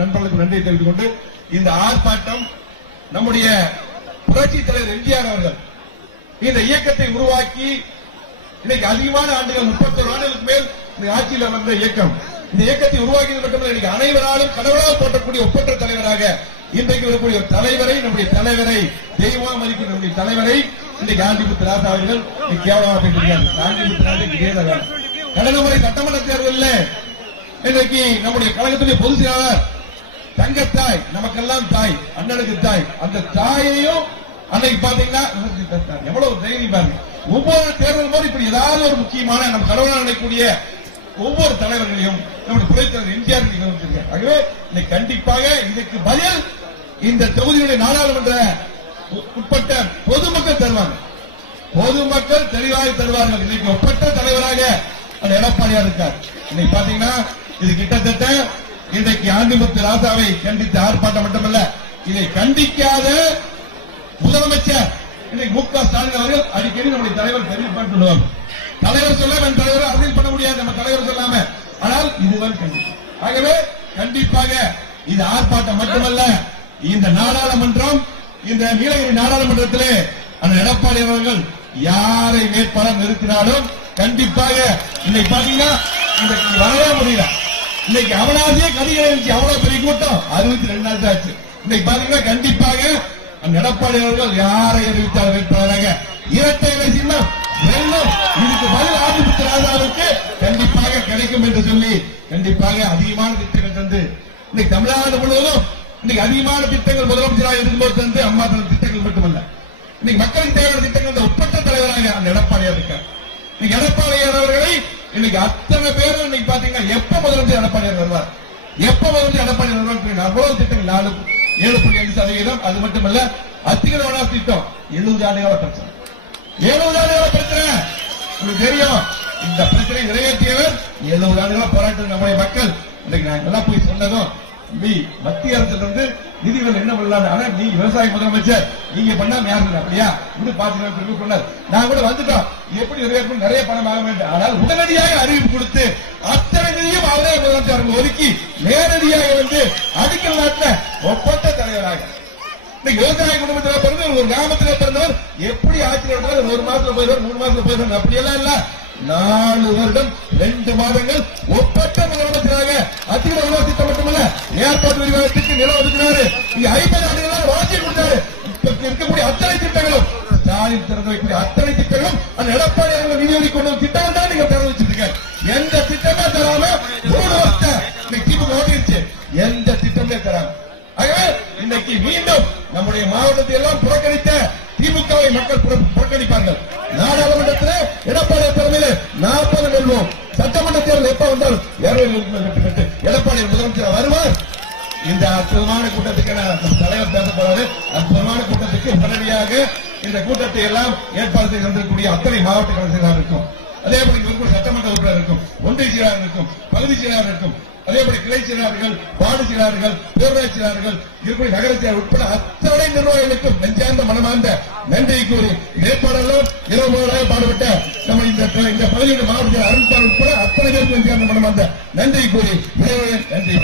நண்பர்களுக்கு நன்றி தெரிவித்துக் கொண்டு இந்த ஆர்ப்பாட்டம் நம்முடைய புரட்சி தலைவர் எம்ஜிஆர் அவர்கள் இந்த இயக்கத்தை உருவாக்கி இன்னைக்கு அதிகமான ஆண்டுகள் முப்பத்தொரு ஆண்டுகளுக்கு மேல் இந்த ஆட்சியில் வந்த இயக்கம். இந்த இயக்கத்தை உருவாக்கியது மட்டுமல்ல இன்னைக்கு அனைவராலும் கடவுளால் போட்டக்கூடிய ஒப்பற்ற தலைவராக இன்றைக்கு வரக்கூடிய தலைவரை நம்முடைய தலைவரை தெய்வமா மதிக்கும் நம்முடைய தலைவரை இன்னைக்கு ஆண்டிபுத்து ராசா அவர்கள் இன்னைக்கு கேவலமா பேசியிருக்காங்க ஆண்டிபுத்து ராஜா கடந்த முறை சட்டமன்ற தேர்தலில் இன்றைக்கு நம்முடைய கழகத்துடைய பொதுச் செயலாளர் தங்கத்தாய் நமக்கெல்லாம் தாய் அண்ணனுக்கு தாய். அந்த தாயையும் அன்னைக்கு பாத்தீங்கன்னா எவ்வளவு தைரியம் பாருங்க. ஒவ்வொரு தேர்தல் போது இப்படி ஏதாவது ஒரு முக்கியமான நம்ம கடவுளாக நினைக்கூடிய ஒவ்வொரு தலைவர்களையும் நம்முடைய துறைத்தலைவர் எம்ஜிஆர் ஆகவே இன்னைக்கு கண்டிப்பாக இதுக்கு பதில் இந்த தொகுதியுடைய நாடாளுமன்ற உட்பட்ட பொதுமக்கள் தருவாங்க. பொதுமக்கள் தெளிவாக தருவார்கள். இன்னைக்கு ஒப்பற்ற தலைவராக அந்த எடப்பாடியார் இருக்கார். இன்னைக்கு பாத்தீங்கன்னா இது கிட்டத்தட்ட இன்றைக்கு ஆண்டிமுத்து ராசாவை கண்டித்த ஆர்ப்பாட்டம் மட்டுமல்ல இதை கண்டிக்காத முதலமைச்சர் இன்றைக்கு மு க ஸ்டாலின் அவர்கள் அடிக்கடி நம்முடைய தலைவர் தெரிவிப்பான்னு சொல்லுவாங்க தலைவர் சொல்ல என் தலைவர் அரசியல் பண்ண முடியாது நம்ம தலைவர் சொல்லாம. ஆனால் இதுவரை கண்டிப்பு. ஆகவே கண்டிப்பாக இது ஆர்ப்பாட்டம் மட்டுமல்ல இந்த நாடாளுமன்றம் இந்த நீலகிரி நாடாளுமன்றத்திலே அந்த எடப்பாடி அவர்கள் யாரை வேட்பாளர் நிறுத்தினாலும் கண்டிப்பாக இன்னைக்கு பாத்தீங்கன்னா இன்னைக்கு வரவே முடியல. இன்னைக்கு அவனாதே கதிகளை இருந்துச்சு அவ்வளவு பெரிய கூட்டம். அறுபத்தி ரெண்டு நாள் தான் ஆச்சு. இன்னைக்கு பாத்தீங்கன்னா கண்டிப்பாக அந்த எடப்பாடி அவர்கள் யாரை அறிவித்தார் வேட்பாளராக. இரட்டை இலை சின்னம் இதுக்கு பதில் ஆதிபத்திய ராஜாவுக்கு கண்டிப்பாக கிடைக்கும் என்று சொல்லி கண்டிப்பாக அதிகமான திட்டங்கள் தந்து இன்னைக்கு தமிழ்நாடு முழுவதும் இன்னைக்கு அதிகமான திட்டங்கள் முதலமைச்சராக இருக்கும்போது தந்து அம்மா தன் திட்டங்கள் மட்டுமல்ல. இன்னைக்கு மக்களுக்கு தேவையான திட்டங்கள் இந்த தலைவராக அந்த எடப்பாடியார் இருக்கார். இன்னைக்கு எடப்பாடியார் அவர்களை இன்னைக்கு அத்தனை பேரும் இன்னைக்கு பாத்தீங்கன்னா எப்ப முதலமைச்சர் எடப்பாடி வருவார்? எப்ப முதலமைச்சர் எடப்பாடி வருவார் அவ்வளவு திட்டங்கள். நாலு ஏழு புள்ளி அஞ்சு சதவீதம். அது மட்டுமல்ல அத்திகர வனாஸ் திட்டம். எழுபது ஆண்டுகள பிரச்சனை. எழுபது ஆண்டுகள பிரச்சனை. உங்களுக்கு தெரியும் இந்த பிரச்சனை நிறைவேற்றியவர் எழுபது ஆண்டுகளா போராட்டம் நம்முடைய மக்கள். இன்னைக்கு நான் இதெல்லாம் போய் சொன்னதும் நீ மத்திய அரசு நிதிகள் என்ன பண்ணலாம் ஆனா நீ விவசாய முதலமைச்சர். நீங்க பண்ணாம யாரு அப்படியா? இன்னும் பாத்துக்கலாம் பண்ணார். நான் கூட வந்துட்டோம். எப்படி நிறைவேற்றணும் நிறைய பணம் ஆக வேண்டும். ஆனால் உடனடியாக அறிவிப்பு கொடுத்து அத்தனை நிதியும் அவரே முதலமைச்சர் ஒதுக்கி நேரடியாக வந்து அடிக்கல் நாட்டில் ஒப்பற்ற தலைவராக. இன்னைக்கு விவசாய குடும்பத்தில் பிறந்த ஒரு கிராமத்தில் பிறந்தவர் எப்படி ஆட்சி நடந்தாலும் ஒரு மாசத்துல போயிருவார் மூணு மாசத்துல போயிருவார் அப்படியெல்லாம் இல்ல. நாலு வருடம் ரெண்டு மாதங்கள் ஒப்பற்ற விரிவாக்கத்துக்கு நிலம் ஒதுக்கினாரு. ஐம்பது கொடுத்தாரு. இருக்கக்கூடிய அத்தனை திட்டங்களும் ஸ்டாலின் திறந்து வைக்கக்கூடிய அத்தனை திட்டங்களும் அந்த எடப்பாடி அவர்கள் நிதி கொண்டு வந்த திட்டம் தான் நீங்க திறந்து எந்த திட்டமே தராம மூணு வருஷத்தை இன்னைக்கு திமுக ஓட்டிருச்சு எந்த திட்டமே தராம. ஆகவே இன்னைக்கு மீண்டும் நம்முடைய மாவட்டத்தை எல்லாம் புறக்கணித்த திமுகவை மக்கள் புறக்கணிப்பார்கள். நாடாளுமன்றத்தில் எடப்பாடி தலைமையில் நாற்பது வெல்வோம் சட்டமன்ற தேர்தல் எப்ப வந்தாலும் எடப்பாடி முதலமைச்சர் வருவார். இந்த அற்புதமான கூட்டத்துக்கு நம்ம தலைவர் பேச போறாரு. அற்புதமான கூட்டத்துக்கு உடனடியாக இந்த கூட்டத்தை எல்லாம் ஏற்பாடு செய்திருக்கக்கூடிய அத்தனை மாவட்ட கலைஞர்களாக இருக்கும். அதே போல இங்க சட்டமன்ற உறுப்பினர் இருக்கும். ஒன்றிய செயலாளர் இருக்கும். பகுதி செயலாளர் இருக்கும். அதே போல கிளை செயலாளர்கள் வார்டு செயலாளர்கள் பேரூராட்சி செயலாளர்கள் இருக்கக்கூடிய நகர செயலாளர் உட்பட அத்தனை நிர்வாகிகளுக்கும் நெஞ்சார்ந்த மனமார்ந்த நன்றியை கூறி ஏற்பாடெல்லாம் இரவு முதலாக பாடுபட்ட நம்ம இந்த இந்த பகுதியுடைய மாவட்ட அருண்பாடு உட்பட அத்தனை பேருக்கு நெஞ்சார்ந்த மனமார்ந்த நன்றியை கூறி நன்றி.